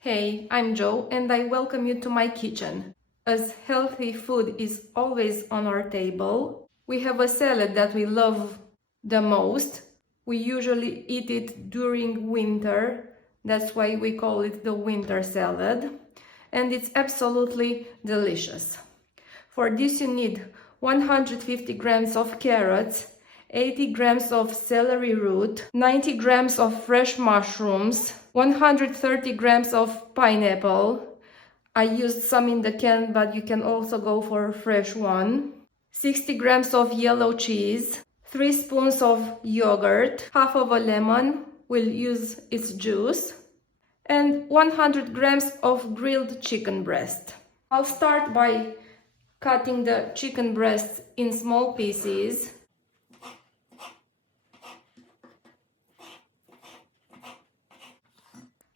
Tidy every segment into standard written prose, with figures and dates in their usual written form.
Hey, I'm Joe and I welcome you to my kitchen. As healthy food is always on our table, we have a salad that we love the most. We usually eat it during winter, that's why we call it the winter salad, and it's absolutely delicious. For this you need 150 grams of carrots, 80 grams of celery root, 90 grams of fresh mushrooms, 130 grams of pineapple. I used some in the can, but you can also go for a fresh one. 60 grams of yellow cheese, 3 spoons of yogurt, half of a lemon, we'll use its juice, and 100 grams of grilled chicken breast. I'll start by cutting the chicken breast in small pieces.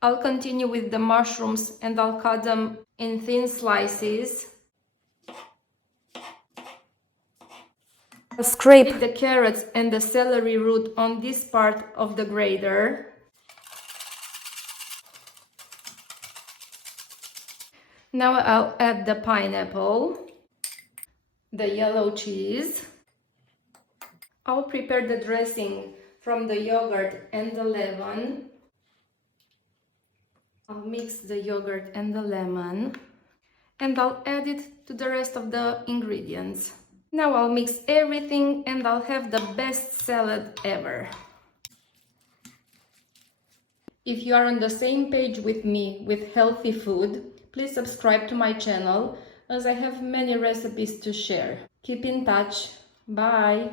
I'll continue with the mushrooms and I'll cut them in thin slices. I'll scrape the carrots and the celery root on this part of the grater. Now I'll add the pineapple, the yellow cheese. I'll prepare the dressing from the yogurt and the lemon. I'll mix the yogurt and the lemon and I'll add it to the rest of the ingredients. Now I'll mix everything and I'll have the best salad ever. If you are on the same page with me with healthy food, please subscribe to my channel as I have many recipes to share. Keep in touch. Bye!